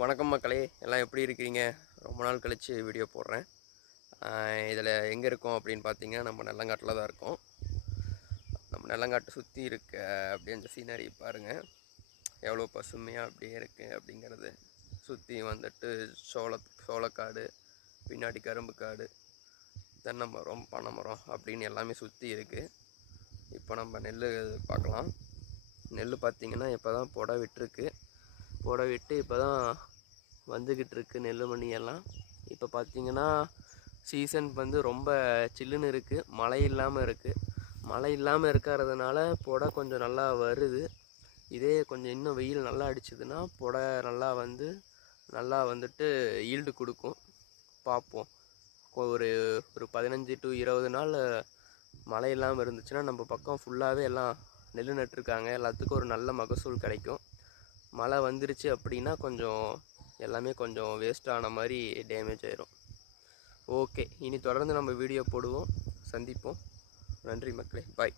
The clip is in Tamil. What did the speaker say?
வணக்கம் மக்களே, எல்லாம் எப்படி இருக்கிறீங்க? ரொம்ப நாள் கழித்து வீடியோ போடுறேன். இதில் எங்கே இருக்கோம் அப்படின்னு பார்த்தீங்கன்னா, நம்ம நெல்லங்காட்டில் தான் இருக்கோம். நம்ம நெல்லங்காட்டை சுற்றி இருக்க அப்படியே அந்த சீனரி பாருங்கள், எவ்வளோ பசுமையாக அப்படியே இருக்குது அப்படிங்கிறது. சுற்றி வந்துட்டு சோளக்காடு, பின்னாடி கரும்பு காடு, தென்னை மரம், பனை மரம் அப்படின்னு எல்லாமே சுற்றி இருக்குது. இப்போ நம்ம நெல் பார்க்கலாம். நெல் பார்த்திங்கன்னா இப்போ தான் புடை விட்டுருக்கு. புடை விட்டு இப்போ தான் வந்துக்கிட்டு இருக்கு நெல் மணி எல்லாம். இப்போ பார்த்திங்கன்னா சீசன் வந்து ரொம்ப சில்லுன்னு இருக்குது, மழை இல்லாமல் இருக்குது. மழை இல்லாமல் இருக்கிறதுனால புடை கொஞ்சம் நல்லா வருது. இதே கொஞ்சம் இன்னும் வெயில் நல்லா அடிச்சுதுன்னா புடை நல்லா வந்துட்டு ஈல்டு கொடுக்கும். பார்ப்போம். ஒரு 15 to 20 நாள் மழை இல்லாமல் இருந்துச்சுன்னா நம்ம பக்கம் ஃபுல்லாகவே எல்லாம் நெல் நட்டுருக்காங்க, எல்லாத்துக்கும் ஒரு நல்ல மகசூல் கிடைக்கும். மழை வந்துருச்சு அப்படின்னா கொஞ்சம் எல்லாமே கொஞ்சம் வேஸ்ட் ஆன மாதிரி டேமேஜ் ஆயிரும். ஓகே, இனி தொடர்ந்து நம்ம வீடியோ போடுவோம், சந்திப்போம். நன்றி மக்களே, பாய்.